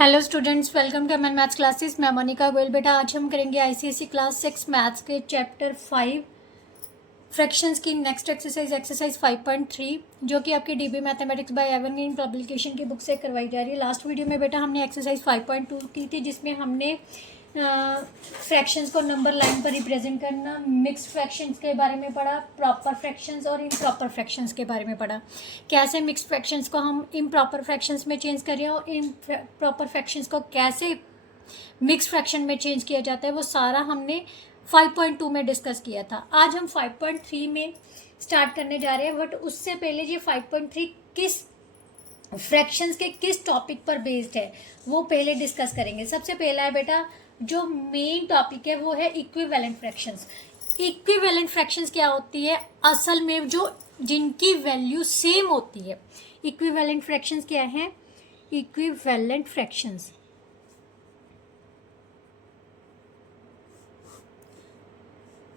Hello students, welcome to MN maths classes. मैं मोनिका गोयल। बेटा आज हम करेंगे आईसीएसई क्लास 6 मैथ्स के चैप्टर 5 फ्रैक्शंस की नेक्स्ट एक्सरसाइज 5.3 जो कि आपकी DB mathematics by Evergreen publication की बुक से करवाई जा रही है। लास्ट वीडियो में बेटा हमने एक्सरसाइज 5.2 की थी जिसमें हमने फ्रैक्शंस को नंबर लाइन पर रिप्रेजेंट करना, मिक्स फ्रैक्शंस के बारे में पढ़ा, प्रॉपर फ्रैक्शंस और इम्प्रॉपर फ्रैक्शंस के बारे में पढ़ा। कैसे मिक्स फ्रैक्शंस को हम इम्प्रॉपर फ्रैक्शंस में चेंज करें और इम्प्रॉपर फ्रैक्शंस को कैसे मिक्स फ्रैक्शन में चेंज किया जाता है, वो सारा हमने 5.2 में डिस्कस किया था। आज हम 5.3 में स्टार्ट करने जा रहे हैं, बट उससे पहले ये 5.3 किस फ्रैक्शंस के किस टॉपिक पर बेस्ड है वो पहले डिस्कस करेंगे। सबसे पहला है बेटा, जो मेन टॉपिक है वो है इक्विवेलेंट फ्रैक्शंस। इक्विवेलेंट फ्रैक्शंस क्या होती है? असल में जो जिनकी वैल्यू सेम होती है। इक्विवेलेंट फ्रैक्शंस क्या है? Equivalent fractions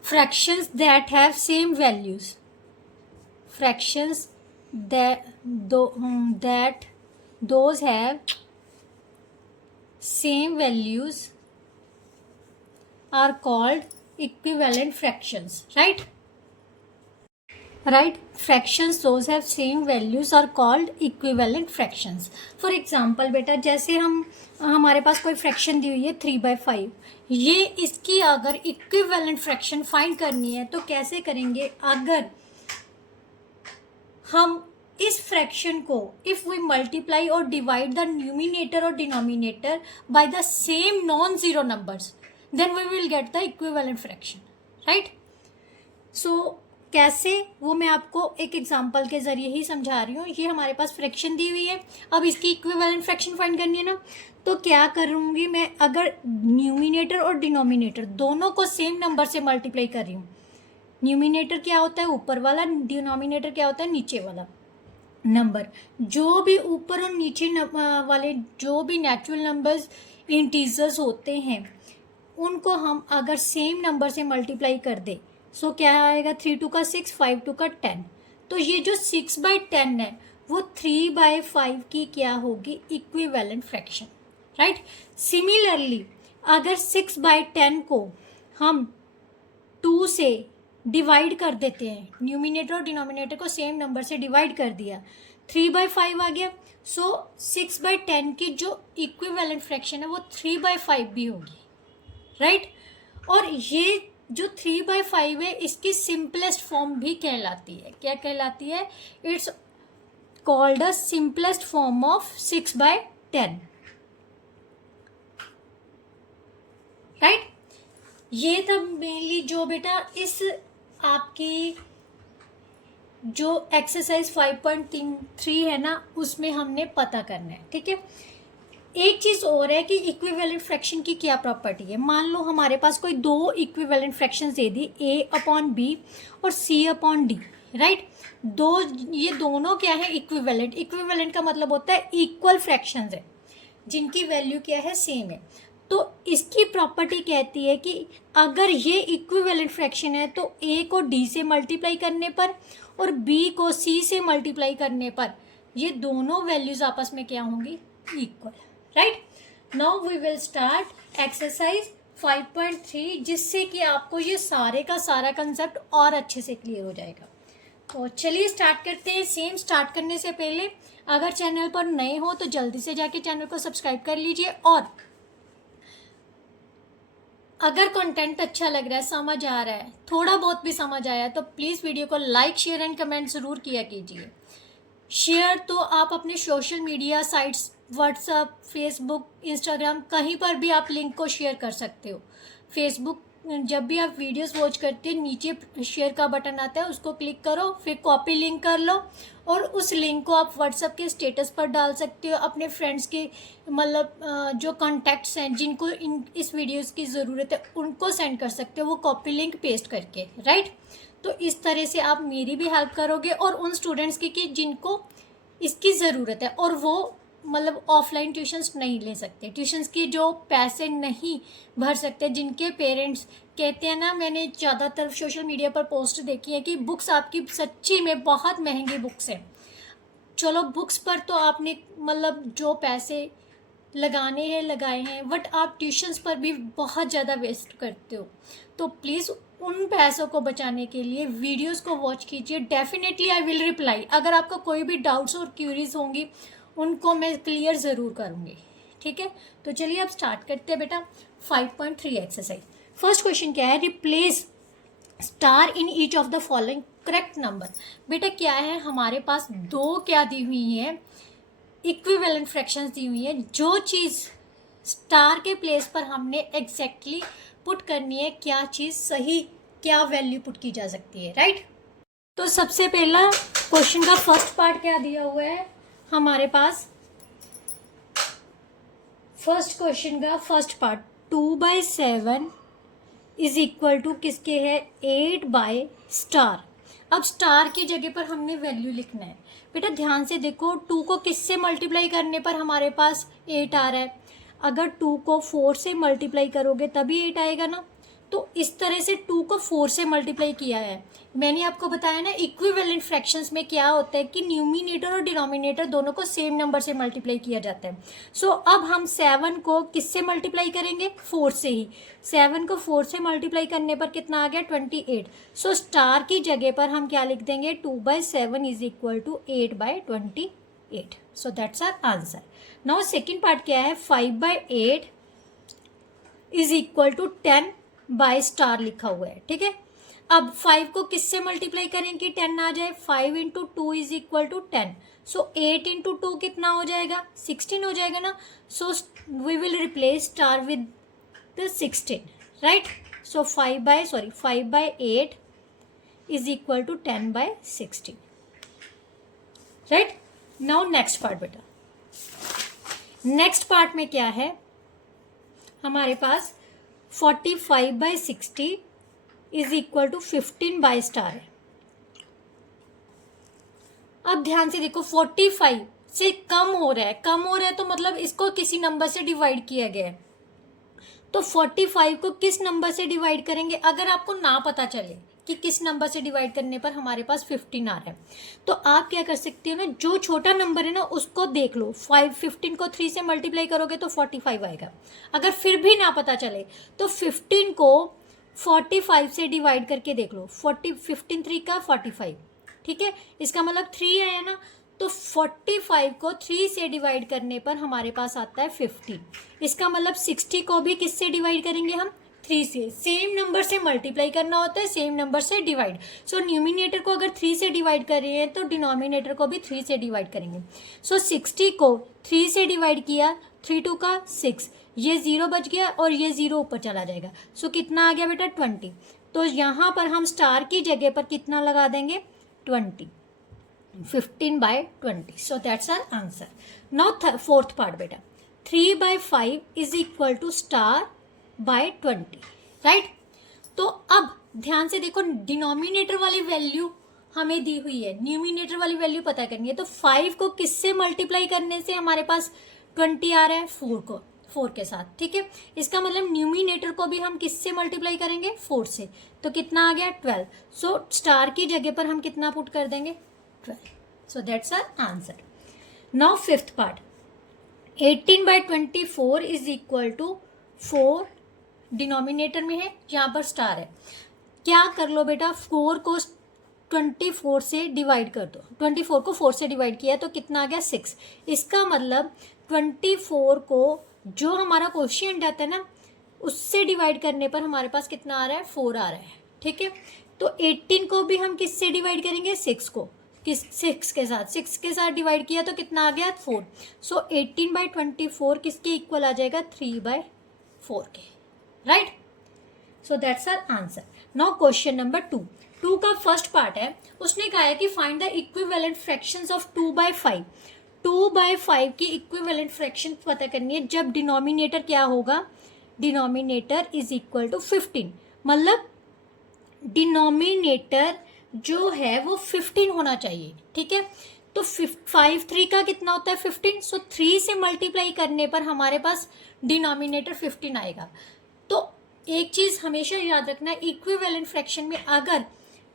fractions that have same values, fractions that those have same values are called equivalent fractions, right? Fractions those have same values are called equivalent fractions. For example बेटा, जैसे हमारे पास कोई fraction दी हुई है 3/5, ये इसकी अगर इक्विवेलेंट फ्रैक्शन फाइंड करनी है तो कैसे करेंगे? अगर हम इस फ्रैक्शन को इफ वी मल्टीप्लाई और डिवाइड द न्यूमिनेटर और denominator by the same non zero numbers, then we will get the equivalent fraction, right? So कैसे, वो मैं आपको एक एग्जांपल के जरिए ही समझा रही हूँ। ये हमारे पास फ्रैक्शन दी हुई है, अब इसकी इक्विवेलेंट फ्रैक्शन फाइंड करनी है ना, तो क्या करूँगी मैं? अगर न्यूमिनेटर और डिनोमिनेटर दोनों को सेम नंबर से मल्टीप्लाई कर रही हूँ, न्यूमिनेटर क्या होता है? ऊपर वाला, डिनोमिनेटर क्या होता है? नीचे वाला नंबर। जो भी ऊपर और नीचे वाले जो भी नेचुरल नंबर्स इंटीजर्स होते हैं उनको हम अगर सेम नंबर से मल्टीप्लाई कर दे, सो क्या आएगा? 3 2 का 6, 5 2 का 10। तो ये जो 6/10 है वो 3/5 की क्या होगी? Equivalent fraction, right? सिमिलरली अगर 6/10 को हम 2 से डिवाइड कर देते हैं, न्यूमिनेटर और डिनोमिनेटर को सेम नंबर से डिवाइड कर दिया, 3/5 आ गया। सो 6/10 की जो इक्विवेलेंट फ्रैक्शन है वो 3/5 भी होगी, राइट? और ये जो 3/5 है इसकी सिंपलेस्ट फॉर्म भी कहलाती है। क्या कहलाती है? It's called a simplest form of 6/10, right? ये था मेनली जो बेटा इस आपकी जो एक्सरसाइज 5.3 है ना उसमें हमने पता करना है, ठीक है? एक चीज़ और है कि इक्विवेलेंट फ्रैक्शन की क्या प्रॉपर्टी है। मान लो हमारे पास कोई दो इक्विवेलेंट फ्रैक्शन दे दी, A/B और C/D, राइट? ये दोनों क्या है? इक्विवेलेंट। इक्विवेलेंट का मतलब होता है इक्वल फ्रैक्शंस है जिनकी वैल्यू क्या है? सेम है। तो इसकी प्रॉपर्टी कहती है कि अगर ये इक्विवेलेंट फ्रैक्शन है तो A को D से मल्टीप्लाई करने पर और B को C से मल्टीप्लाई करने पर ये दोनों वैल्यूज आपस में क्या होंगी? Equal, right? Now we will start exercise 5.3 जिससे कि आपको ये सारे का सारा कंसेप्ट और अच्छे से क्लियर हो जाएगा। तो चलिए स्टार्ट करते हैं। सेम स्टार्ट करने से पहले अगर चैनल पर नए हो तो जल्दी से जाके चैनल को सब्सक्राइब कर लीजिए, और अगर कंटेंट अच्छा लग रहा है, समझ आ रहा है, थोड़ा बहुत भी समझ आया तो प्लीज़ वीडियो को लाइक, शेयर एंड कमेंट ज़रूर किया कीजिए। शेयर तो आप अपने social media sites, WhatsApp, Facebook, Instagram, कहीं पर भी आप लिंक को शेयर कर सकते हो। फेसबुक जब भी आप वीडियोस वॉच करते हैं नीचे शेयर का बटन आता है, उसको क्लिक करो, फिर कॉपी लिंक कर लो और उस लिंक को आप व्हाट्सएप के स्टेटस पर डाल सकते हो। अपने फ्रेंड्स के मतलब जो कॉन्टैक्ट्स हैं जिनको इस वीडियोस की ज़रूरत है उनको सेंड कर सकते हो वो कॉपी लिंक पेस्ट करके, राइट? तो इस तरह से आप मेरी भी हेल्प करोगे और उन स्टूडेंट्स की कि जिनको इसकी ज़रूरत है और वो मतलब ऑफलाइन ट्यूशन्स नहीं ले सकते, ट्यूशन्स की जो पैसे नहीं भर सकते, जिनके पेरेंट्स कहते हैं ना, मैंने ज़्यादातर सोशल मीडिया पर पोस्ट देखी है कि बुक्स आपकी सच्ची में बहुत महंगी बुक्स हैं। चलो बुक्स पर तो आपने मतलब जो पैसे लगाने हैं लगाए हैं, बट आप ट्यूशन्स पर भी बहुत ज़्यादा वेस्ट करते हो। तो प्लीज़ उन पैसों को बचाने के लिए वीडियोस को वॉच कीजिए। Definitely I will reply. अगर आपका कोई भी डाउट्स और क्यूरीज होंगी उनको मैं क्लियर ज़रूर करूँगी, ठीक है। तो चलिए अब स्टार्ट करते हैं बेटा 5.3 एक्सरसाइज। फर्स्ट क्वेश्चन क्या है, replace star in each of the following correct number. बेटा क्या है, हमारे पास दो क्या दी हुई है, इक्विवेलेंट फ्रैक्शंस दी हुई है। जो चीज़ स्टार के प्लेस पर हमने एग्जैक्टली पुट करनी है, क्या चीज़ सही, क्या वैल्यू पुट की जा सकती है, राइट। तो सबसे पहला क्वेश्चन का फर्स्ट पार्ट क्या दिया हुआ है हमारे पास, फर्स्ट क्वेश्चन का first part 2/7 is equal to किसके है, 8 स्टार। अब स्टार की जगह पर हमने वैल्यू लिखना है। बेटा ध्यान से देखो, 2 को किससे मल्टीप्लाई करने पर हमारे पास 8 आ रहा है। अगर 2 को 4 से मल्टीप्लाई करोगे तभी 8 आएगा ना। तो इस तरह से 2 को 4 से मल्टीप्लाई किया है। मैंने आपको बताया ना इक्विवेलेंट फ्रैक्शंस में क्या होता है कि न्यूमिनेटर और डिनोमिनेटर दोनों को सेम नंबर से मल्टीप्लाई किया जाता है। सो अब हम 7 को किससे मल्टीप्लाई करेंगे, 4 से ही। 7 को 4 से मल्टीप्लाई करने पर कितना आ गया, 28। सो स्टार की जगह पर हम क्या लिख देंगे, 2/7 is equal to 8/28। So that's our answer. Now second part क्या है, 5/8 is equal to 10 by star लिखा हुआ है, ठीक है। अब 5 को किससे मल्टीप्लाई करें कि 10 आ जाए, 5 into 2 is equal to 10। So 8 into 2 कितना हो जाएगा, 16 हो जाएगा ना। So we will replace star with the 16, right. So 5/8 is equal to 10/16, right. Now next part बेटा, नेक्स्ट पार्ट में क्या है हमारे पास, 45/60 is equal to 15 by star है। अब ध्यान से देखो, 45 से कम हो रहा है, कम हो रहा है तो मतलब इसको किसी नंबर से डिवाइड किया गया है। तो 45 को किस नंबर से डिवाइड करेंगे, अगर आपको ना पता चले कि किस नंबर से डिवाइड करने पर हमारे पास 15 आ रहा है, तो आप क्या कर सकते हो ना, जो छोटा नंबर है ना उसको देख लो। 15 को 3 से मल्टीप्लाई करोगे तो 45 आएगा। अगर फिर भी ना पता चले तो 15 को 45 से डिवाइड करके देख लो। 15 3 का 45, ठीक है। इसका मतलब 3 आया ना, तो 45 को 3 से डिवाइड करने पर हमारे पास आता है 15। इसका मतलब 60 को भी किससे डिवाइड करेंगे हम, 3 से। सेम नंबर से मल्टीप्लाई करना होता है, सेम नंबर से डिवाइड। सो न्यूमिनेटर को अगर 3 से डिवाइड कर रहे हैं तो डिनोमिनेटर को भी 3 से डिवाइड करेंगे। सो 60 को 3 से डिवाइड किया, 3 2 का 6, ये 0 बच गया और ये 0 ऊपर चला जाएगा। सो कितना आ गया बेटा, 20। तो यहाँ पर हम स्टार की जगह पर कितना लगा देंगे, 20, 15/20। So that's our answer. Now fourth part बेटा, 3/5 is equal to star by 20, right. तो अब ध्यान से देखो, डिनोमिनेटर वाली वैल्यू हमें दी हुई है, न्यूमिनेटर वाली वैल्यू पता करनी है। तो 5 को किससे मल्टीप्लाई करने से हमारे पास 20 आ रहा है, 4 के साथ, ठीक है। इसका मतलब न्यूमिनेटर को भी हम किससे मल्टीप्लाई करेंगे, 4 से। तो कितना आ गया, 12। सो स्टार की जगह पर हम कितना पुट कर देंगे, 12। So that's our answer. Now fifth part, 18/24 is equal to 4 denominator में है, यहाँ पर स्टार है। क्या कर लो बेटा, 4 को 24 से डिवाइड कर दो। 24 को 4 से डिवाइड किया तो कितना आ गया, 6। इसका मतलब 24 को जो हमारा क्वोशिएंट आता है ना उससे डिवाइड करने पर हमारे पास कितना आ रहा है, 4 आ रहा है, ठीक है। तो 18 को भी हम किससे डिवाइड करेंगे, 6 को, किस 6 के साथ डिवाइड किया तो कितना आ गया, 4। सो 18/24 किसके इक्वल आ जाएगा, 3/4 के, right. So that's our answer. Now question number 2 का फर्स्ट पार्ट है, उसने कहा है कि find the equivalent fractions of 2/5। 2/5 की इक्विवेलेंट फ्रैक्शन पता करनी है जब डिनोमिनेटर क्या होगा, डिनोमिनेटर इज इक्वल टू 15। मतलब डिनोमिनेटर जो है वो 15 होना चाहिए, ठीक है। तो 5 3 का कितना होता है, 15। सो 3 से मल्टीप्लाई करने पर हमारे पास डिनोमिनेटर 15 आएगा। तो एक चीज़ हमेशा याद रखना, इक्विवेलेंट फ्रैक्शन में अगर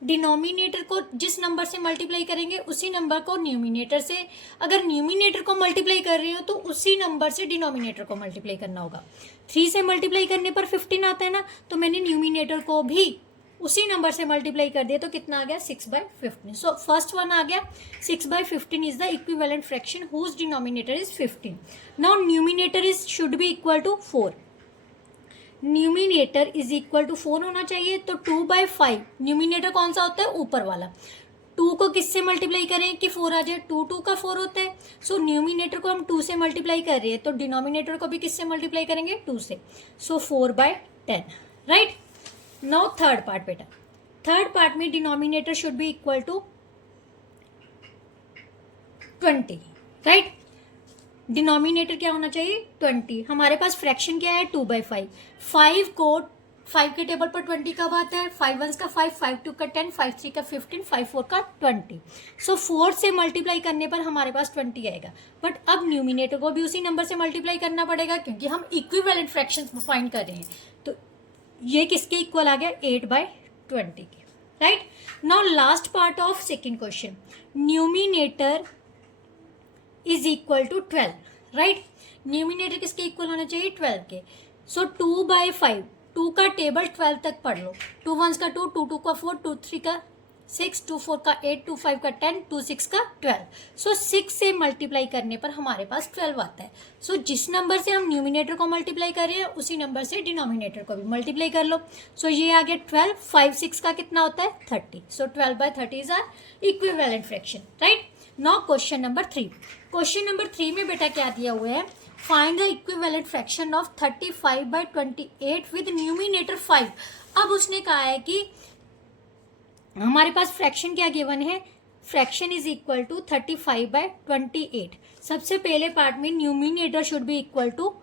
डिनोमिनेटर को जिस नंबर से मल्टीप्लाई करेंगे उसी नंबर को न्यूमिनेटर से, अगर न्यूमिनेटर को मल्टीप्लाई कर रही हो तो उसी नंबर से डिनोमिनेटर को मल्टीप्लाई करना होगा। 3 से मल्टीप्लाई करने पर 15 आता है ना, तो मैंने न्यूमिनेटर को भी उसी नंबर से मल्टीप्लाई कर दिया, तो कितना आ गया 6/15। सो फर्स्ट वन आ गया 6/15 is the equivalent fraction whose denominator is 15। Now numerator is should be equal to 4, numerator is equal to 4 होना चाहिए। तो 2/5, न्यूमिनेटर कौन सा होता है, ऊपर वाला। 2 को किससे मल्टीप्लाई करें कि 4 आ जाए, 2 2 का 4 होता है। सो न्यूमिनेटर को हम 2 से मल्टीप्लाई कर रहे हैं, तो डिनोमिनेटर को भी किससे मल्टीप्लाई करेंगे, 2 से। So 4/10, right. Now third part बेटा, थर्ड पार्ट में denominator should be equal to 20, right. Denominator क्या होना चाहिए, 20। हमारे पास फ्रैक्शन क्या है, 2/5। 5 के टेबल पर 20 कब आता है, 5 1 का 5, 5 2 का 10, 5 3 का 15, 5 4 का 20। सो 4 से मल्टीप्लाई करने पर हमारे पास 20 आएगा। बट अब न्यूमिनेटर को भी उसी नंबर से मल्टीप्लाई करना पड़ेगा, क्योंकि हम इक्विवेलेंट फ्रैक्शंस फाइंड कर रहे हैं। तो ये किसके इक्वल आ गया, 8/20 के, right. Now last part of second question, numerator is equal to 12, right. Numerator किसके इक्वल होना चाहिए, 12 के। सो 2/5, 2 का टेबल 12 तक पढ़ लो। 2 1 का 2, 2 2 का 4, 2 3 का 6, 2 4 का 8, 2 5 का 10, 2 6 का 12। सो 6 से मल्टीप्लाई करने पर हमारे पास 12 आता है। सो जिस नंबर से हम न्यूमिनेटर को मल्टीप्लाई कर रहे हैं उसी नंबर से डिनोमिनेटर को भी मल्टीप्लाई कर लो। सो ये आ गया 12, 5 6 का कितना होता है, 30। So 12/30 is our equivalent fraction, right. Now question number 3। Question number 3 में बेटा क्या दिया हुआ है, find the equivalent fraction of 35/28 with numerator 5। अब उसने कहा है कि हमारे पास फ्रैक्शन क्या गिवन है, फ्रैक्शन इज इक्वल टू 35/28। सबसे पहले पार्ट में numerator should be equal to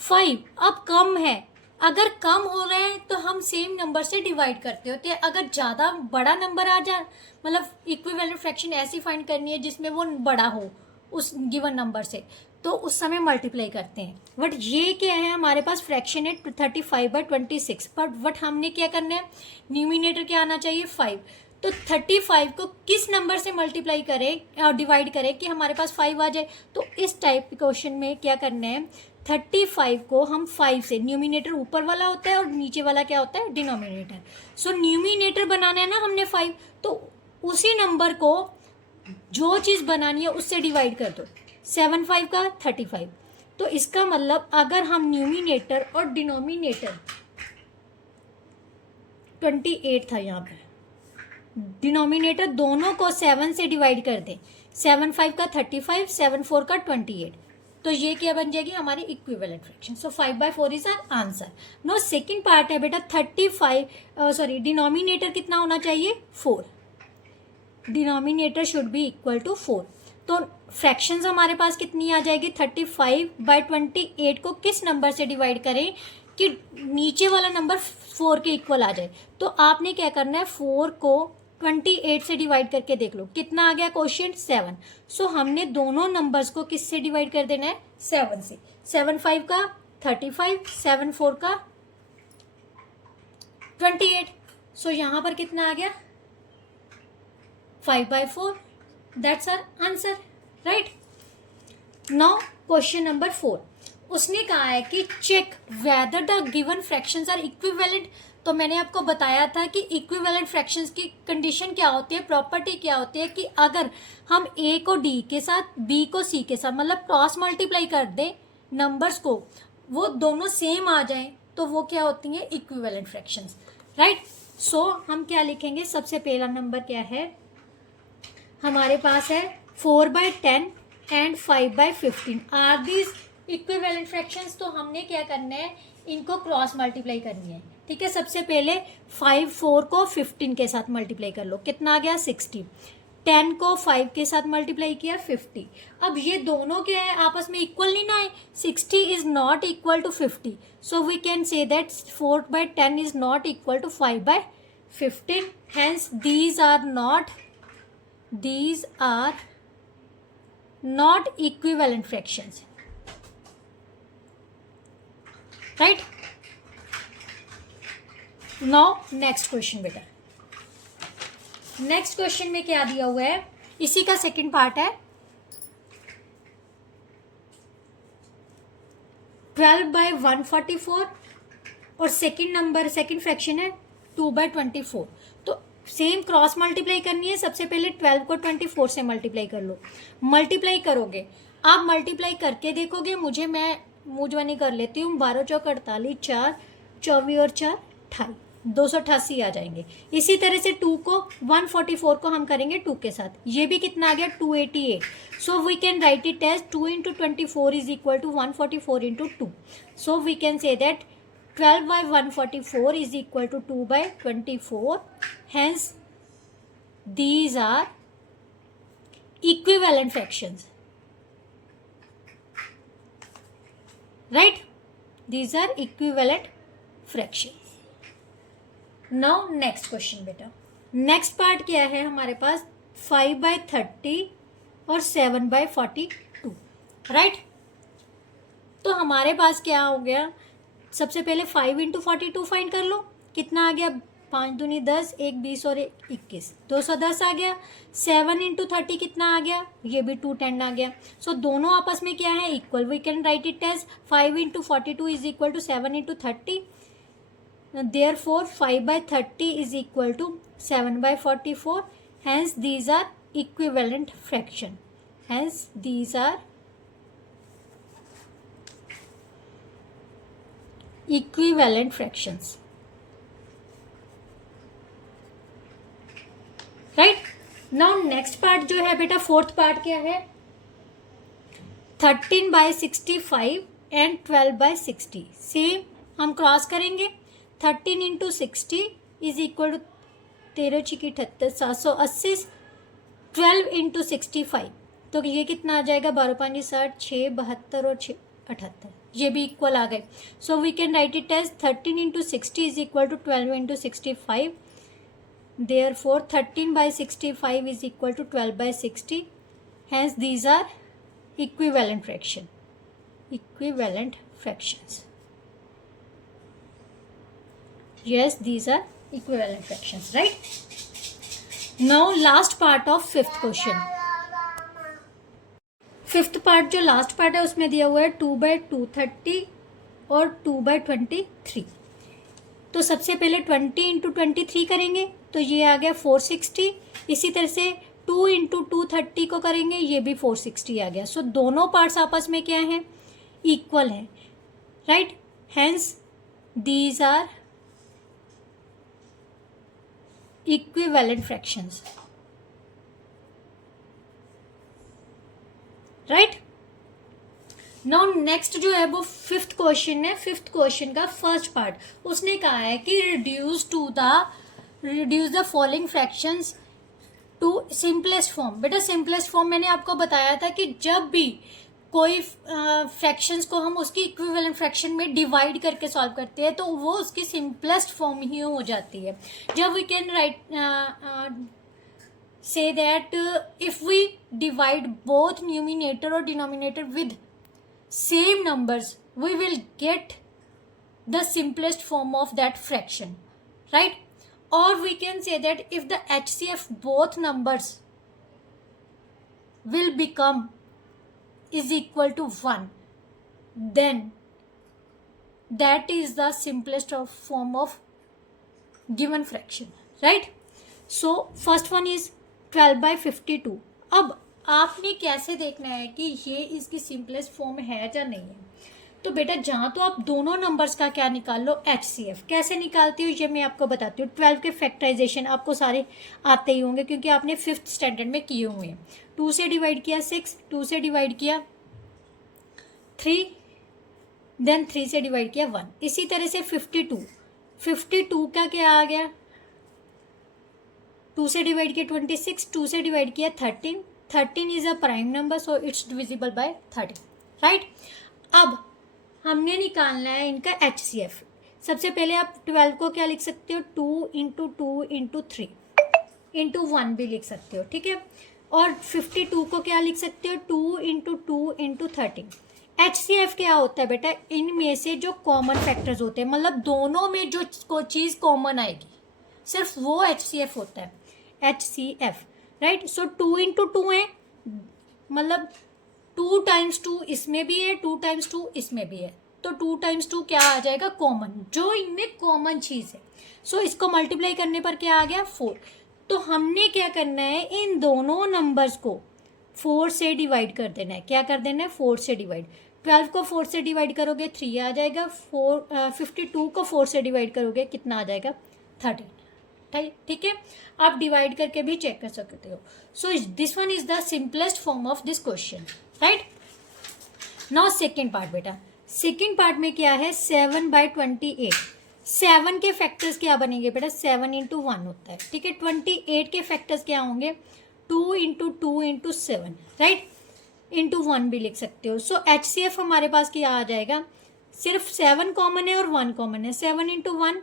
5। अब कम है, अगर कम हो रहे हैं तो हम सेम नंबर से डिवाइड करते होते हैं। अगर ज़्यादा बड़ा नंबर आ जाए, मतलब इक्विवेलेंट फ्रैक्शन ऐसी फाइंड करनी है जिसमें वो बड़ा हो उस गिवन नंबर से, तो उस समय मल्टीप्लाई करते हैं। बट ये क्या है, हमारे पास फ्रैक्शन है 35/26, बट हमने क्या करना है, न्यूमिनेटर क्या आना चाहिए, 5। तो 35 को किस नंबर से मल्टीप्लाई करें और डिवाइड करें कि हमारे पास 5 आ जाए। तो इस टाइप के क्वेश्चन में क्या करना है, 35 को हम 5 से, न्यूमिनेटर ऊपर वाला होता है और नीचे वाला क्या होता है, डिनोमिनेटर। सो न्यूमिनेटर बनाना है ना हमने 5, तो उसी नंबर को जो चीज़ बनानी है उससे डिवाइड कर दो। 7 5 का 35। तो इसका मतलब अगर हम न्यूमिनेटर और डिनोमिनेटर 28 था यहाँ पे, डिनोमिनेटर दोनों को 7 से डिवाइड कर दें। 7 5 का 35, 7 4 का 28। तो ये क्या बन जाएगी हमारी equivalent fraction. So 5/4 is our answer. No second part है बेटा 35, डिनोमिनेटर कितना होना चाहिए, 4। Denominator should be equal to 4। तो फ्रैक्शंस हमारे पास कितनी आ जाएगी, 35/28 को किस नंबर से डिवाइड करें कि नीचे वाला नंबर 4 के इक्वल आ जाए। तो आपने क्या करना है, 4 को 28 से डिवाइड करके देख लो कितना आ गया, क्वेश्चन 7। सो हमने दोनों नंबर्स को किस से डिवाइड कर देना है, 7 से। 7 5 का 35, 7 4 का 28। सो यहाँ पर कितना आ गया, 5/4। That's our answer, right. Now question number 4, उसने कहा है कि check whether the given fractions are equivalent. तो मैंने आपको बताया था कि इक्विवेलेंट फ्रैक्शंस की कंडीशन क्या होती है, प्रॉपर्टी क्या होती है, कि अगर हम ए को डी के साथ, बी को सी के साथ, मतलब क्रॉस मल्टीप्लाई कर दें नंबर्स को, वो दोनों सेम आ जाएं, तो वो क्या होती हैं, इक्विवेलेंट फ्रैक्शंस, राइट। सो हम क्या लिखेंगे, सबसे पहला नंबर क्या है हमारे पास है 4/10 and 5/15 are these equivalent fractions. तो हमने क्या करना है, इनको क्रॉस मल्टीप्लाई करनी है, ठीक है। सबसे पहले 5 4 को 15 के साथ मल्टीप्लाई कर लो, कितना आ गया 60। 10 को 5 के साथ मल्टीप्लाई किया 50। अब ये दोनों क्या है, आपस में इक्वल नहीं ना है, 60 is not equal to 50। So we can say that 4/10 is not equal to 5/15। Hence these are not equivalent fractions, right? Now next question बेटा, नेक्स्ट क्वेश्चन में क्या दिया हुआ है, इसी का सेकंड पार्ट है। 12/144 और सेकंड फ्रैक्शन है 2/24। तो सेम क्रॉस मल्टीप्लाई करनी है। सबसे पहले 12 को 24 से मल्टीप्लाई कर लो। मल्टीप्लाई करोगे, आप मल्टीप्लाई करके देखोगे। मैं मूंझवनी कर लेती हूँ। 12 चौक 48, 4 24 और 4 28, 288 आ जाएंगे। इसी तरह से 2 को 144 को हम करेंगे 2 के साथ। ये भी कितना आ गया 288। So we can write it as 2 into 24 is equal to 144 into 2। So we can say that 12/144 is equal to 2/24. Hence, these are equivalent fractions. Right? These are equivalent fractions. Now, next question बेटा। Next part क्या है हमारे पास? 5/30 और 7/42. Right? तो हमारे पास क्या हो गया, सबसे पहले 5 इंटू 42 फाइंड कर लो। कितना आ गया, 5 दूनी 10, 1 20 और 21, 210 आ गया। 7 इंटू 30 कितना आ गया, ये भी 210 आ गया। सो दोनों आपस में क्या है, equal. We can write it as 5 into 42 is equal to 7 into 30। Therefore 5/30 is equal to 7/44। Hence these are equivalent fraction. Hence these are equivalent fractions. Right. Now next part जो है बेटा, फोर्थ पार्ट क्या है, 13/65 and 12/60। Same हम cross करेंगे। 13 into 60 is equal to 13 छिकी 78, 780। 12 into 65 तो ये कितना आ जाएगा, 12 5 60, 6 72 और 6 78, ये भी इक्वल आ गए। So we can write it as 13 into 60 is equal to 12 into 65। Therefore 13/65 is equal to 12/60। Hence these are equivalent fraction. Equivalent fractions. Yes, these are equivalent fractions, right? Now last part of fifth question. Fifth part जो last part है उसमें दिया हुआ है 2/230 और 2/23। तो सबसे पहले 20 इंटू 23 करेंगे तो ये आ गया 460। इसी तरह से 2 इंटू 230 को करेंगे, ये भी 460 आ गया। सो दोनों पार्ट्स आपस में क्या है, इक्वल है। Right. Hence these are equivalent fractions. Right. Now next जो है वो फिफ्थ क्वेश्चन है। फिफ्थ क्वेश्चन का फर्स्ट पार्ट उसने कहा है कि reduce the following fractions to simplest form. बेटा सिंपलेस्ट फॉर्म मैंने आपको बताया था कि जब भी कोई फ्रैक्शंस को हम उसकी इक्विवेलेंट फ्रैक्शन में डिवाइड करके सॉल्व करते हैं तो वो उसकी सिंपलेस्ट फॉर्म ही हो जाती है। जब we can write say that if we divide both numerator or denominator with same numbers, we will get the simplest form of that fraction, right? Or we can say that if the HCF both numbers will become is equal to 1, then that is the simplest of form of given fraction, right? So first one is 12/52। अब आपने कैसे देखना है कि ये इसकी simplest form है या नहीं है। तो बेटा जहाँ तो आप दोनों नंबर्स का क्या निकाल लो, HCF। कैसे निकालती हूँ ये मैं आपको बताती हूँ। 12 के फैक्टराइजेशन आपको सारे आते ही होंगे क्योंकि आपने 5th स्टैंडर्ड में किए हुए हैं। 2 से डिवाइड किया 6, 2 से डिवाइड किया 3, देन 3 से डिवाइड किया 1। इसी तरह से 52 का क्या आ गया, 2 से डिवाइड किया 26, 2 से डिवाइड किया 13 is a prime number so it's divisible by 13। Right. अब हमने निकालना है इनका HCF। सबसे पहले आप 12 को क्या लिख सकते हो, 2 इंटू 2 इंटू 3 इंटू 1 भी लिख सकते हो, ठीक है। और 52 को क्या लिख सकते हो, 2 इंटू 2 इंटू 13। HCF क्या होता है बेटा, इनमें से जो कॉमन फैक्टर्स होते हैं, मतलब दोनों में जो चीज़ कॉमन आएगी सिर्फ वो HCF होता है। HCF, right. सो 2 इंटू 2 है, मतलब 2 टाइम्स 2 इसमें भी है, 2 टाइम्स 2 इसमें भी है, तो 2 टाइम्स 2 क्या आ जाएगा, कॉमन, जो इनमें कॉमन चीज़ है। सो इसको मल्टीप्लाई करने पर क्या आ गया, 4। तो हमने क्या करना है, इन दोनों नंबर्स को 4 से डिवाइड कर देना है। क्या कर देना है, 4 से डिवाइड। 12 को 4 से डिवाइड करोगे 3 आ जाएगा, 52 को 4 से डिवाइड करोगे कितना आ जाएगा, 13। ठीक है, आप डिवाइड करके भी चेक कर सकते हो। So this one is the simplest form of this question, right. Now second part बेटा, सेकेंड पार्ट में क्या है, 7/28। 7 के फैक्टर्स क्या बनेंगे बेटा, 7 इंटू 1 होता है, ठीक है। 28 के फैक्टर्स क्या होंगे, 2 इंटू 2 इंटू 7, राइट, इंटू 1 भी लिख सकते हो। सो HCF हमारे पास क्या आ जाएगा, सिर्फ 7 कॉमन है और 1 कॉमन है, 7 into 1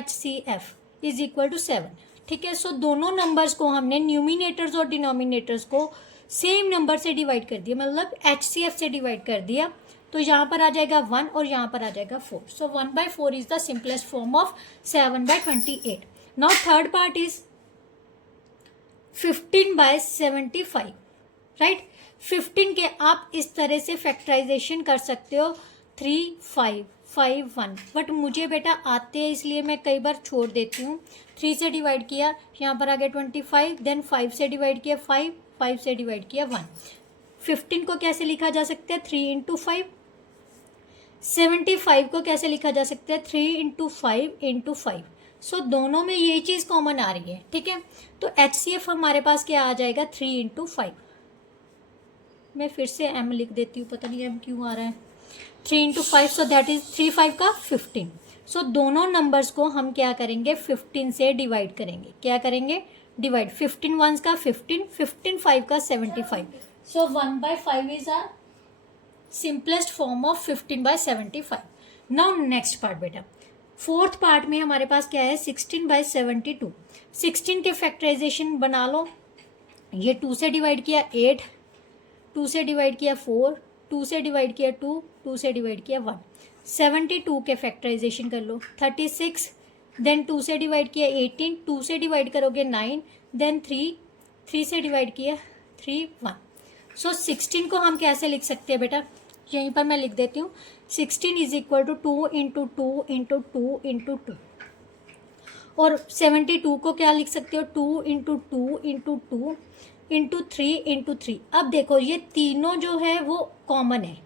HCF is equal to 7, ठीक है। सो दोनों नंबर्स को हमने न्यूमिनेटर्स और डिनोमिनेटर्स को सेम नंबर से डिवाइड कर दिया, मतलब HCF से डिवाइड कर दिया, तो यहाँ पर आ जाएगा 1 और यहाँ पर आ जाएगा 4। सो 1/4 is the simplest form of 7/28। Now third part is 15/75, right. 15 के आप इस तरह से फैक्टराइजेशन कर सकते हो, 3 5 5 1, बट मुझे बेटा आते हैं इसलिए मैं कई बार छोड़ देती हूँ। 3 से डिवाइड किया, यहाँ पर आ गया 25, देन 5 से डिवाइड किया 5, 5 से डिवाइड किया 1। 15 को कैसे लिखा जा सकता है, 3 इंटू 5। 75 को कैसे लिखा जा सकता है, 3 इंटू 5 इंटू 5। सो दोनों में ये चीज़ कॉमन आ रही है, ठीक है। तो HCF हमारे पास क्या आ जाएगा, 3 इंटू 5। मैं फिर से M लिख देती हूँ, पता नहीं M क्यों आ रहा है, 3 इंटू 5, सो दैट इज 3 5 का 15। सो दोनों नंबर्स को हम क्या करेंगे, 15 से डिवाइड करेंगे। क्या करेंगे, डिवाइड। 15 1 का 15, 15 5 का 75। So 1/5 is our simplest form of 15/75। Now next part बेटा, फोर्थ पार्ट में हमारे पास क्या है, 16/72। 16 के फैक्टराइजेशन बना लो, ये 2 से डिवाइड किया 8, 2 से डिवाइड किया 4, 2 से डिवाइड किया 2, 2 से डिवाइड किया 1। 72 के फैक्टराइजेशन कर लो, 36, देन 2 से डिवाइड किया 18, 2 से डिवाइड करोगे 9, देन 3, 3 से डिवाइड किया 3 1। सो 16 को हम कैसे लिख सकते हैं बेटा, यहीं पर मैं लिख देती हूँ, 16 is equal to 2 into 2 into 2 into 2। और 72 को क्या लिख सकते हो, 2 इंटू 2 इंटू 2 इंटू 3 इंटू 3। अब देखो ये तीनों जो है वो कॉमन है,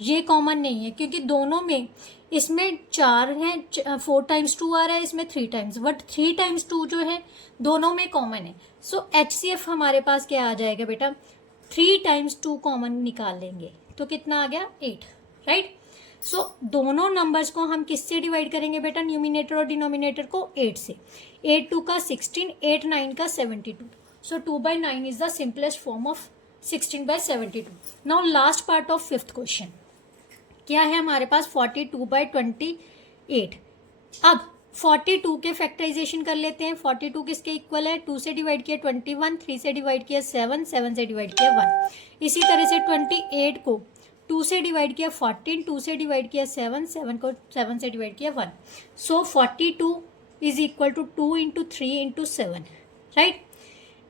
ये कॉमन नहीं है क्योंकि दोनों में, इसमें 4 है, 4 टाइम्स 2 आ रहा है, इसमें 3 टाइम्स, बट 3 टाइम्स 2 जो है दोनों में कॉमन है। सो HCF हमारे पास क्या आ जाएगा बेटा, 3 टाइम्स 2 कॉमन निकाल लेंगे तो कितना आ गया, 8, राइट। सो दोनों नंबर्स को हम किससे डिवाइड करेंगे बेटा, न्यूमिनेटर और डिनोमिनेटर को 8 से। 8 2 का 16, 8 9 का 72। सो 2/9 is the simplest form of 16/72। Now last part of fifth question क्या है हमारे पास, 42/28। अब 42 के फैक्टराइजेशन कर लेते हैं। 42 किसके इक्वल है, 2 से डिवाइड किया 21, 3 से डिवाइड किया 7, 7 से डिवाइड किया 1। इसी तरह से 28 को 2 से डिवाइड किया 14, 2 से डिवाइड किया 7, 7 को 7 से डिवाइड किया 1। So 42 is equal to 2 into 3 into 7, right.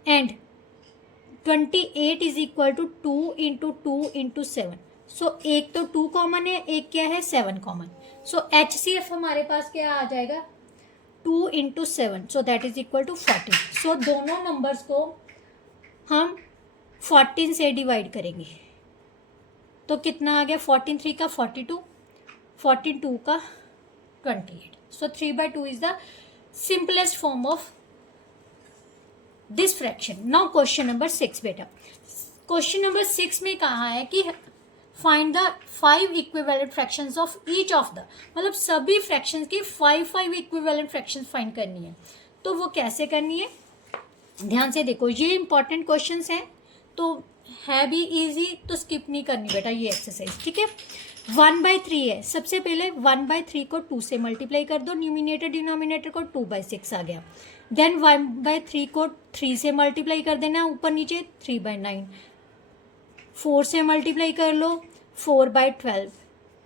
And 28 is equal to 2 into 2 into 7। So एक तो 2 कॉमन है, एक क्या है, 7 कॉमन। सो HCF हमारे पास क्या आ जाएगा, 2 into 7, so that is equal to 14। So दोनों नंबर्स को हम 14 से डिवाइड करेंगे तो कितना आ गया, 14 3 का 42, 14 2 का 28। सो 3/2 is the simplest form of this fraction. Now question number 6 बेटा, क्वेश्चन नंबर 6 में कहा है कि find the 5 equivalent fractions of each of the, मतलब सभी फ्रैक्शंस की 5 इक्विवेलेंट फ्रैक्शंस फाइंड करनी है। तो वो कैसे करनी है, ध्यान से देखो, ये इंपॉर्टेंट क्वेश्चंस हैं तो है भी इजी, तो स्किप नहीं करनी बेटा ये एक्सरसाइज, ठीक है। 1/3 है, सबसे पहले 1/3 को 2 से मल्टीप्लाई कर दो, न्यूमिनेटर डिनोमिनेटर को 2/6 आ गया। देन 1/3 को 3 से मल्टीप्लाई कर देना, ऊपर नीचे 3/9। 4 से मल्टीप्लाई कर लो, 4/12।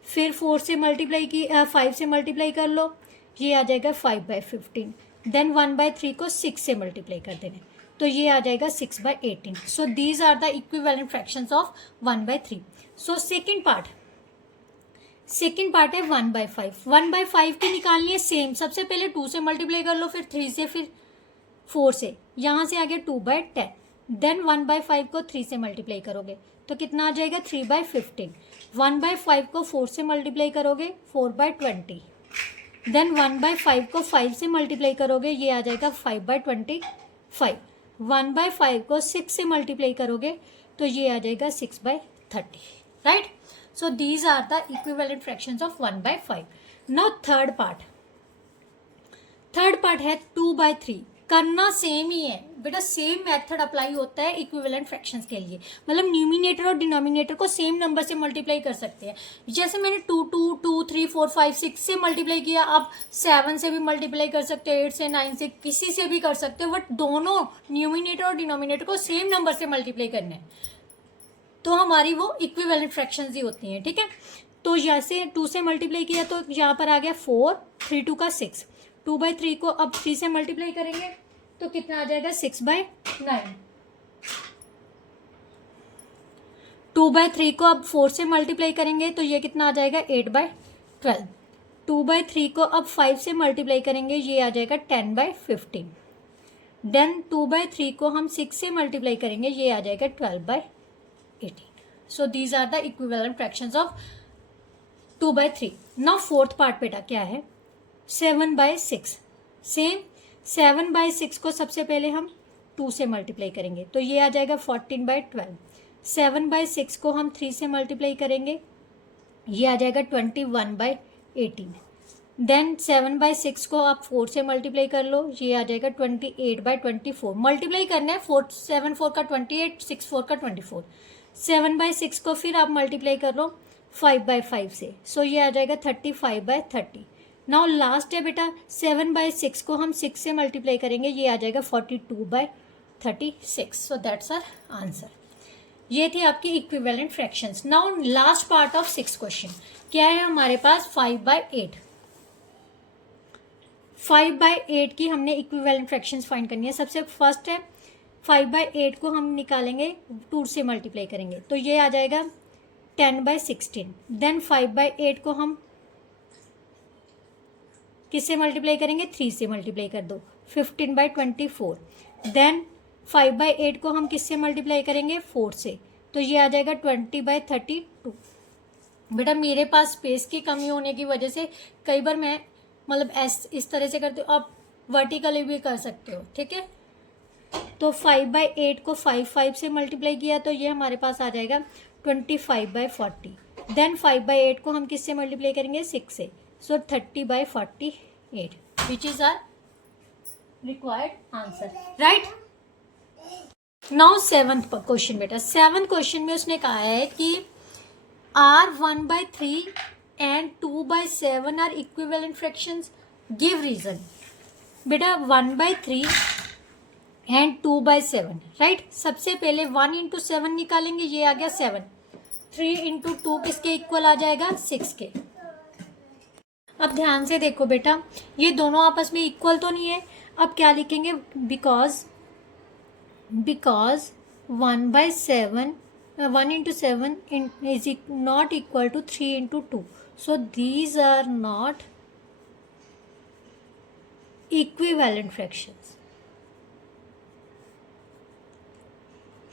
फिर 4 से मल्टीप्लाई की 5 से मल्टीप्लाई कर लो, ये आ जाएगा 5/15। देन 1/3 को 6 से मल्टीप्लाई कर देना, तो ये आ जाएगा 6/18. So these are the equivalent fractions of 1/3. So second part है 1/5. 1/5 की निकालनी है सेम, सबसे पहले 2 से मल्टीप्लाई कर लो, फिर 3 से, फिर 4 से, यहाँ से आ गया 2/10. देन 1/5 को 3 से मल्टीप्लाई करोगे तो कितना आ जाएगा 3/15. 1/5 को 4 से मल्टीप्लाई करोगे 4/20. देन 1/5 को 5 से मल्टीप्लाई करोगे, ये आ जाएगा 5/25. 1/5 को 6 से मल्टीप्लाई करोगे तो ये आ जाएगा 6/30. Right. So these are the equivalent fractions of 1/5. Now third part है 2/3. करना सेम ही है बेटा, सेम मेथड अप्लाई होता है इक्विवेलेंट फ्रैक्शंस के लिए. मतलब न्यूमिनेटर और डिनोमिनेटर को सेम नंबर से मल्टीप्लाई कर सकते हैं. जैसे मैंने 2 2 2 3 4 5 6 से मल्टीप्लाई किया, आप 7 से भी मल्टीप्लाई कर सकते हैं, 8 से, 9 से, किसी से भी कर सकते हो, बट दोनों न्यूमिनेटर और डिनोमिनेटर को सेम नंबर से मल्टीप्लाई करना है, तो हमारी वो इक्विवेलेंट फ्रैक्शंस ही होती हैं. ठीक है. तो जैसे 2 से मल्टीप्लाई किया तो यहाँ पर आ गया 4, 3 2 का 6. 2/3 को अब 3 से मल्टीप्लाई करेंगे तो कितना आ जाएगा 6/9. 2/3 को अब 4 से मल्टीप्लाई करेंगे तो ये कितना आ जाएगा 8/12. 2/3 को अब 5 से मल्टीप्लाई करेंगे, ये आ जाएगा 10/15. देन 2/3 को हम 6 से मल्टीप्लाई करेंगे, ये आ जाएगा 12/18. So these are the equivalent fractions of 2/3. Now fourth part बेटा क्या है 7/6. सेम 7/6 को सबसे पहले हम 2 से मल्टीप्लाई करेंगे तो ये आ जाएगा 14/12. 7/6 को हम 3 से मल्टीप्लाई करेंगे, ये आ जाएगा 21/18. देन 7/6 को आप 4 से मल्टीप्लाई कर लो, ये आ जाएगा 28/24. मल्टीप्लाई करना है, 4 7 4 का 28, 6 4 का 24. 7/6 को फिर आप मल्टीप्लाई कर लो 5/5 से, सो ये आ जाएगा 35/30. नाउ लास्ट है बेटा 7/6 को हम 6 से मल्टीप्लाई करेंगे, ये आ जाएगा 42/36. So that's our answer. ये थी आपकी equivalent fractions. Now last part of 6 question क्या है हमारे पास 5/8. 5/8 की हमने इक्विवेलेंट फ्रैक्शंस फाइंड करनी है. सबसे फर्स्ट है 5/8 को हम निकालेंगे 2 से मल्टीप्लाई करेंगे तो ये आ जाएगा 10/16. देन 5/8 को हम किससे मल्टीप्लाई करेंगे 3 से मल्टीप्लाई कर दो 15/24. देन 5/8 को हम किससे मल्टीप्लाई करेंगे 4 से, तो ये आ जाएगा 20/32. बेटा मेरे पास स्पेस की कमी होने की वजह से कई बार मैं मतलब इस तरह से करती हूँ, आप वर्टिकली भी कर सकते हो. ठीक है. तो 5/8 को 5 से मल्टीप्लाई किया तो ये हमारे पास आ जाएगा 25/40. देन 5/8 को हम किससे मल्टीप्लाई करेंगे 6 से, so 30/48 which is our required answer. Right. Now 7th question बेटा. 7th क्वेश्चन में उसने कहा है कि are 1/3 and 2/7 are equivalent fractions, give reason. बेटा 1/3 एंड 2/7. राइट. सबसे पहले 1 इंटू 7 निकालेंगे, ये आ गया 7. 3 इंटू 2 किसके इक्वल आ जाएगा 6 के. अब ध्यान से देखो बेटा, ये दोनों आपस में इक्वल तो नहीं है. अब क्या लिखेंगे, because 1/7 1 into 7 is not equal to 3 into 2. So these are not equivalent fractions.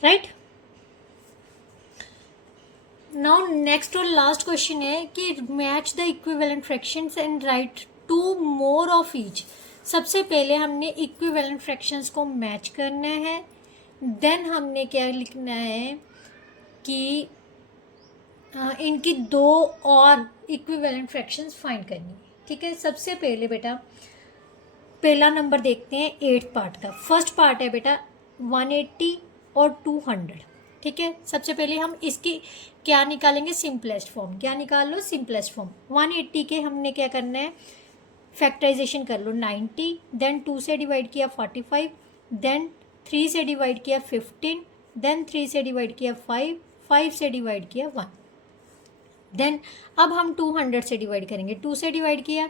Right. Now next और लास्ट क्वेश्चन है कि match the equivalent fractions and write 2 more of each. सबसे पहले हमने इक्विवेलेंट फ्रैक्शंस को मैच करना है. देन हमने क्या लिखना है कि इनकी 2 और इक्विवेलेंट फ्रैक्शंस फाइंड करनी है. ठीक है. सबसे पहले बेटा पहला नंबर देखते हैं 8th पार्ट का. फर्स्ट पार्ट है बेटा 180 और 200. ठीक है. सबसे पहले हम इसकी क्या निकालेंगे, सिंपलेस्ट फॉर्म. क्या निकाल लो, सिंपलेस्ट फॉर्म. 180 के हमने क्या करना है, फैक्टराइजेशन कर लो 90. देन 2 से डिवाइड किया 45. देन 3 से डिवाइड किया 15. देन 3 से डिवाइड किया 5. 5 से डिवाइड किया 1. देन अब हम 200 से डिवाइड करेंगे. 2 से डिवाइड किया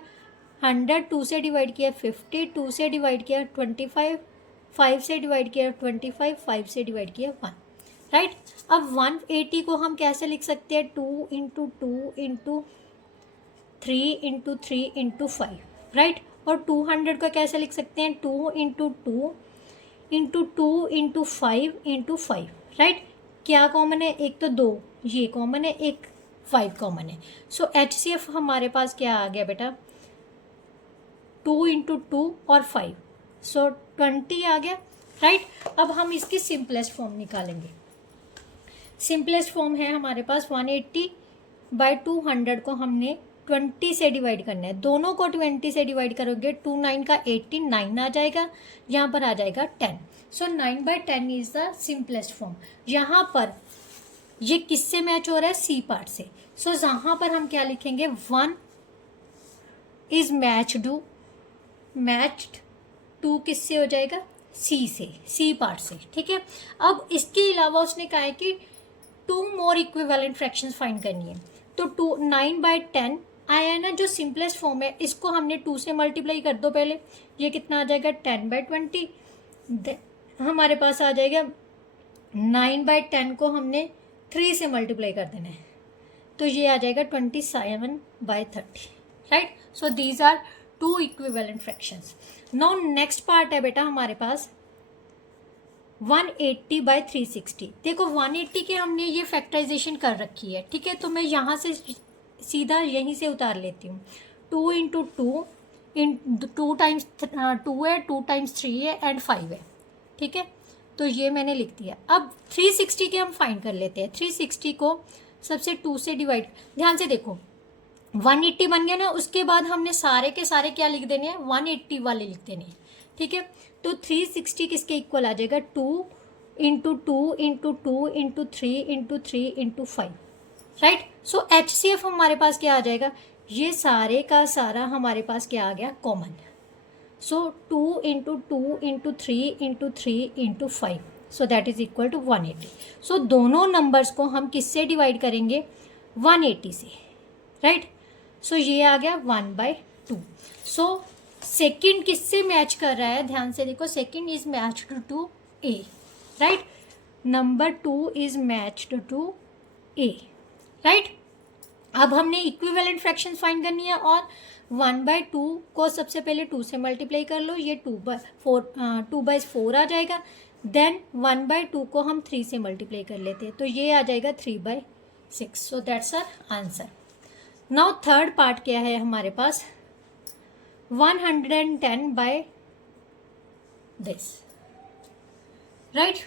100 2 से डिवाइड किया 50, 2 से डिवाइड किया 25, 5 से डिवाइड किया 25, 5 से डिवाइड किया 1, राइट। अब 180 को हम कैसे लिख सकते हैं, 2 into 2 into 3 into 3 into 5, right. और 200 को कैसे लिख सकते हैं, 2 into 2 into 2 into 5 into 5, right. क्या कॉमन है, एक तो 2 ये कॉमन है, एक 5 कॉमन है। सो HCF हमारे पास क्या आ गया बेटा, 2 इंटू 2 और 5, सो 20 आ गया, राइट। अब हम इसकी सिंपलेस्ट फॉर्म निकालेंगे। सिंपलेस्ट फॉर्म है हमारे पास 180 बाई 200 को हमने 20 से डिवाइड करना है। दोनों को 20 से डिवाइड करोगे 2 9 का 18, 9 आ जाएगा, यहाँ पर आ जाएगा 10। सो 9/10 इज द सिंपलेस्ट फॉर्म। यहाँ पर ये किससे मैच हो रहा है, सी पार्ट से। सो यहाँ पर हम क्या लिखेंगे, 1 इज मैच्ड टू किससे हो जाएगा, सी से, सी पार्ट से, ठीक है। अब इसके अलावा उसने कहा है कि 2 मोर इक्विवेलेंट फ्रैक्शंस फाइंड करनी है। तो 9/10 आया है ना, जो सिंपलेस्ट फॉर्म है, इसको हमने 2 से मल्टीप्लाई कर दो पहले, ये कितना आ जाएगा 10/20, हमारे पास आ जाएगा 9/10 को हमने 3 से मल्टीप्लाई कर देना है, तो ये आ जाएगा 27/30, right. So these are 2 equivalent fractions. Now next part है बेटा हमारे पास 180/360। देखो 180 के हमने ये फैक्टराइजेशन कर रखी है, ठीक है। तो मैं यहाँ से सीधा यहीं से उतार लेती हूँ, 2 इंटू 2 2 टाइम्स 2 है, 2 टाइम्स 3 है एंड 5 है, ठीक है। तो ये मैंने लिख दिया। अब 360 के हम फाइंड कर लेते हैं। 360 को सबसे 2 से डिवाइड, ध्यान से देखो 180 बन गया ना, उसके बाद हमने सारे के सारे क्या लिख देने हैं, 180 वाले लिख देने हैं, ठीक है। तो 360 किसके इक्वल आ जाएगा, 2 into 2 into 2 into 3 into 3 into 5, right. So HCF हमारे पास क्या आ जाएगा, ये सारे का सारा हमारे पास क्या आ गया, common. So 2 into 2 into 3 into 3 into 5, so that is equal to 180। सो दोनों नंबर्स को हम किससे डिवाइड करेंगे, 180 से, राइट। सो ये आ गया 1/2। सो सेकेंड किससे मैच कर रहा है, ध्यान से देखो, second is matched to A, right. Number 2 is matched to A, right. अब हमने इक्विवेलेंट फ्रैक्शन फाइंड करनी है, और 1/2 को सबसे पहले 2 से मल्टीप्लाई कर लो, ये 2/4 आ जाएगा। देन 1/2 को हम 3 से मल्टीप्लाई कर लेते हैं, तो ये आ जाएगा 3/6। So that's our answer. Now third part क्या है हमारे पास, 110 बाय दिस, राइट।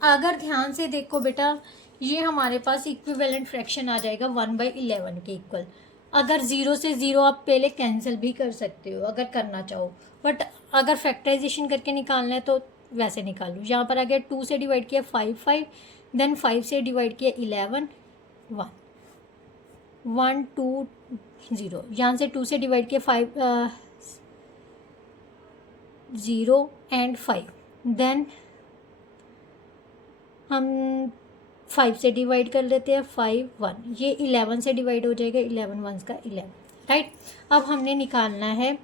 अगर ध्यान से देखो बेटा, ये हमारे पास इक्विवेलेंट फ्रैक्शन आ जाएगा 1/11 के इक्वल। अगर 0 से 0 आप पहले कैंसिल भी कर सकते हो अगर करना चाहो, बट अगर फैक्टराइजेशन करके निकालना है तो वैसे निकाल लो। यहाँ पर आ गया 2 से डिवाइड किया 5, देन 5 से डिवाइड किया 11, 1 1 2 0, यहाँ से 2 से डिवाइड किया 5 0 एंड 5, देन हम 5 से डिवाइड कर लेते हैं 5 1, ये 11 से डिवाइड हो जाएगा, 11 1 का 11, राइट। अब हमने निकालना है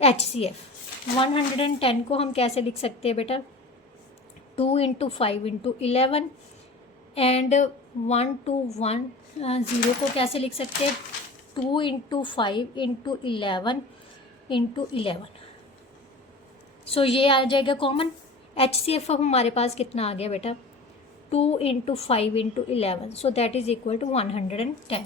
HCF। 110 को हम कैसे लिख सकते हैं बेटा, 2 इंटू 5 इंटू 11 एंड 1 2 1 0 को कैसे लिख सकते हैं, 2 इंटू 5 इंटू 11 इंटू 11। सो ये आ जाएगा कॉमन। HCF अब हमारे पास कितना आ गया बेटा, 2 into 5 into 11, so that is equal to 110।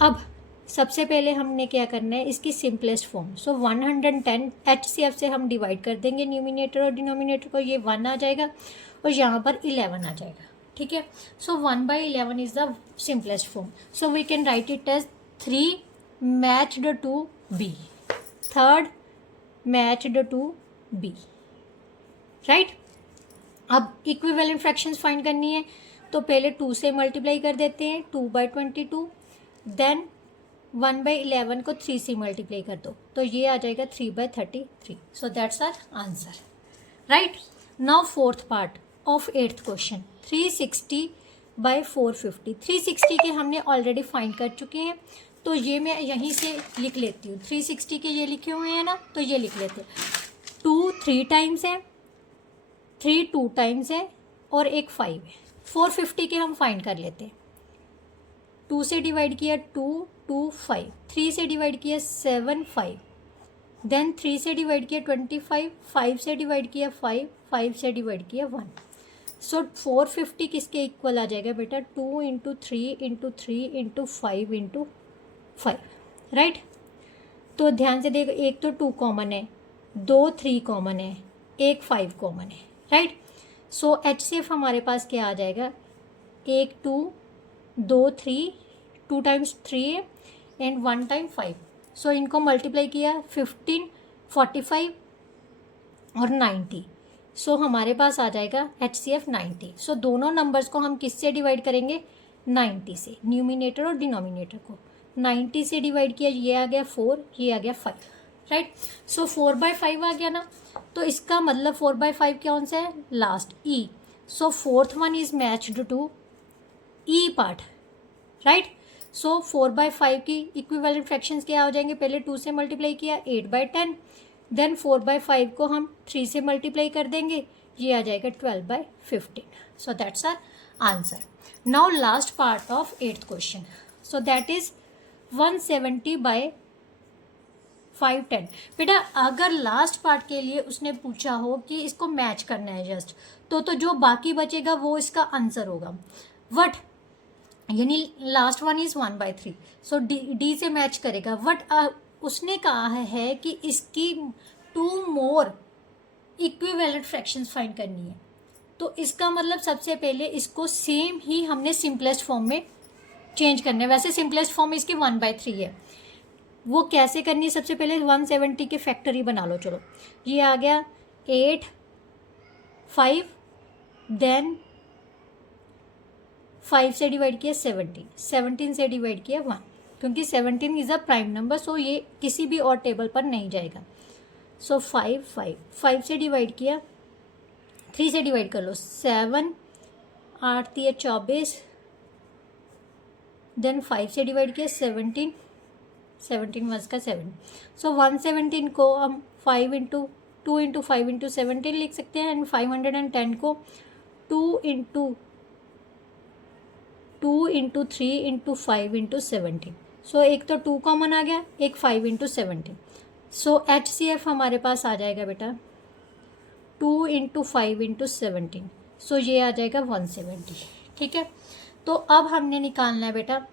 अब सबसे पहले हमने क्या करना है, इसकी सिंपलेस्ट फॉर्म। सो 110 HCF से हम डिवाइड कर देंगे न्यूमिनेटर और डिनोमिनेटर को, ये 1 आ जाएगा और यहाँ पर 11 आ जाएगा, ठीक है। So 1/11 is the simplest form. So we can write it as 3 matched to B, third matched to B, right. अब इक्विवेलेंट फ्रैक्शंस फाइंड करनी है, तो पहले 2 से मल्टीप्लाई कर देते हैं, 2/22, देन 1/11 को 3 से मल्टीप्लाई कर दो, तो ये आ जाएगा 3/33। So that's our answer, right. Now fourth part of 8th question, 360 by 450। 360 के हमने ऑलरेडी फाइंड कर चुके हैं, तो ये मैं यहीं से लिख लेती हूँ। 360 के ये लिखे हुए हैं ना, तो ये लिख लेते हैं। 2 3 टाइम्स है, 3 2 टाइम्स है और एक 5 है। 450 के हम फाइंड कर लेते हैं। 2 से डिवाइड किया 2 2 5, 3 से डिवाइड किया 7 5, देन 3 से डिवाइड किया 25, 5 से डिवाइड किया 5, 5 से डिवाइड किया 1। सो 450 किसके इक्वल आ जाएगा बेटा? 2 into 3 into 3 into 5 into 5, right. तो ध्यान से देखो, एक तो 2 कॉमन है, 2 3 कॉमन है, एक 5 कॉमन है, राइट। सो HCF हमारे पास क्या आ जाएगा? 1 2 2 3, 2 टाइम्स 3 है एंड 1 टाइम 5। सो इनको मल्टीप्लाई किया 15 45 और 90। सो हमारे पास आ जाएगा HCF 90। सो दोनों नंबर्स को हम किससे डिवाइड करेंगे? 90 से, न्यूमिनेटर और डिनोमिनेटर को 90 से डिवाइड किया, ये आ गया 4, ये आ गया 5, राइट। सो 4/5 आ गया ना, तो इसका मतलब 4/5 कौन सा है? Last E। So fourth one is matched to E part, right. So 4/5 की इक्विवेलेंट फ्रैक्शंस क्या हो जाएंगे? पहले 2 से मल्टीप्लाई किया 8/10, देन 4/5 को हम 3 से मल्टीप्लाई कर देंगे, ये आ जाएगा 12/15। So that's our answer. Now last part of 8th question, so that is 170/510। बेटा अगर लास्ट पार्ट के लिए उसने पूछा हो कि इसको मैच करना है जस्ट, तो जो बाकी बचेगा वो इसका आंसर होगा। वट यानी last one is 1/3, so D से मैच करेगा। वट उसने कहा है कि इसकी 2 मोर इक्विवेलेंट फ्रैक्शंस फाइंड करनी है, तो इसका मतलब सबसे पहले इसको सेम ही हमने सिंपलेस्ट फॉर्म में चेंज करना है। वैसे सिंपलेस्ट फॉर्म इसकी 1/3 है, वो कैसे करनी है? सबसे पहले 170 के फैक्टर ही बना लो। चलो, ये आ गया 8 5, देन 5 से डिवाइड किया 17, 17 से डिवाइड किया 1, क्योंकि 17 इज़ अ प्राइम नंबर, सो ये किसी भी और टेबल पर नहीं जाएगा। सो 5 5, 5 से डिवाइड किया, 3 से डिवाइड कर लो 7, 8 3 24, देन 5 से डिवाइड किया 17, 17 1 का 7। सो 117 को हम 5 इंटू 2 इंटू 5 इंटू 17 लिख सकते हैं, एंड 510 को 2 इंटू 3 इंटू 5 इंटू 17। सो एक तो 2 कॉमन आ गया, एक 5 इंटू 17। सो HCF हमारे पास आ जाएगा बेटा 2 इंटू 5 इंटू 17। सो ये आ जाएगा 170, ठीक है। तो अब हमने निकालना है बेटा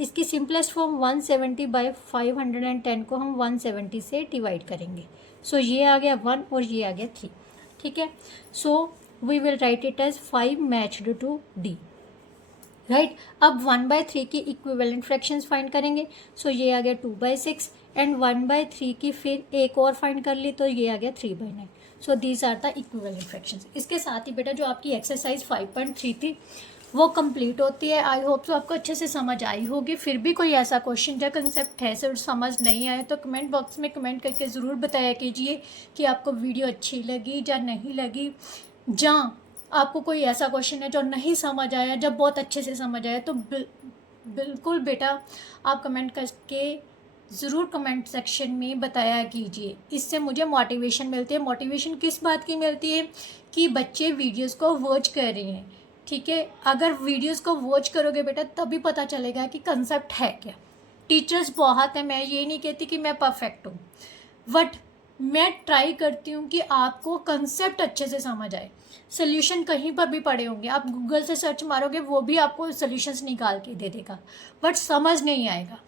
इसकी सिंपलेस्ट फॉर्म 170/510 को हम 170 से डिवाइड करेंगे। सो ये आ गया 1 और ये आ गया 3, ठीक है। So we will write it as 5 matched to D, right. अब 1/3 की इक्विवेलेंट फ्रैक्शंस फाइंड करेंगे। सो ये आ गया 2/6 एंड 1/3 की फिर एक और फाइंड कर ली, तो ये आ गया 3/9। So these are the equivalent fractions. इसके साथ ही बेटा जो आपकी एक्सरसाइज 5.3 थी वो कंप्लीट होती है। आई होप तो आपको अच्छे से समझ आई होगी। फिर भी कोई ऐसा क्वेश्चन या कंसेप्ट है सिर्फ समझ नहीं आए तो कमेंट बॉक्स में कमेंट करके ज़रूर बताया कीजिए कि आपको वीडियो अच्छी लगी या नहीं लगी, जहाँ आपको कोई ऐसा क्वेश्चन है जो नहीं समझ आया, जब बहुत अच्छे से समझ आया, तो बिल्कुल बेटा आप कमेंट करके ज़रूर कमेंट सेक्शन में बताया कीजिए। इससे मुझे मोटिवेशन मिलती है। मोटिवेशन किस बात की मिलती है? कि बच्चे वीडियोस को वॉच कर रहे हैं, ठीक है। अगर वीडियोस को वॉच करोगे बेटा तभी पता चलेगा कि कंसेप्ट है क्या। टीचर्स बहुत हैं, मैं ये नहीं कहती कि मैं परफेक्ट हूँ, बट मैं ट्राई करती हूँ कि आपको कंसेप्ट अच्छे से समझ आए। सोल्यूशन कहीं पर भी पड़े होंगे, आप गूगल से सर्च मारोगे वो भी आपको सोल्यूशंस निकाल के दे देगा, बट समझ नहीं आएगा,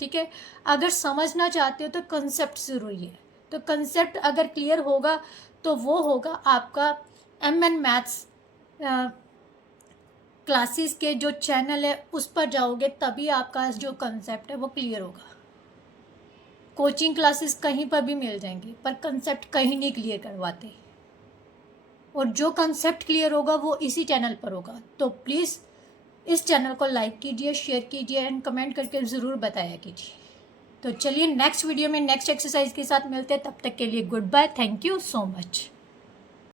ठीक है। अगर समझना चाहते हो तो कंसेप्ट ज़रूरी है। तो कंसेप्ट अगर क्लियर होगा तो वो होगा आपका MN मैथ्स क्लासेस के जो चैनल है उस पर जाओगे, तभी आपका जो कंसेप्ट है वो क्लियर होगा। कोचिंग क्लासेस कहीं पर भी मिल जाएंगी पर कंसेप्ट कहीं नहीं क्लियर करवाते, और जो कंसेप्ट क्लियर होगा वो इसी चैनल पर होगा। तो प्लीज़ इस चैनल को लाइक कीजिए, शेयर कीजिए एंड कमेंट करके ज़रूर बताया कीजिए। तो चलिए नेक्स्ट वीडियो में नेक्स्ट एक्सरसाइज के साथ मिलते हैं। तब तक के लिए goodbye, thank you so much.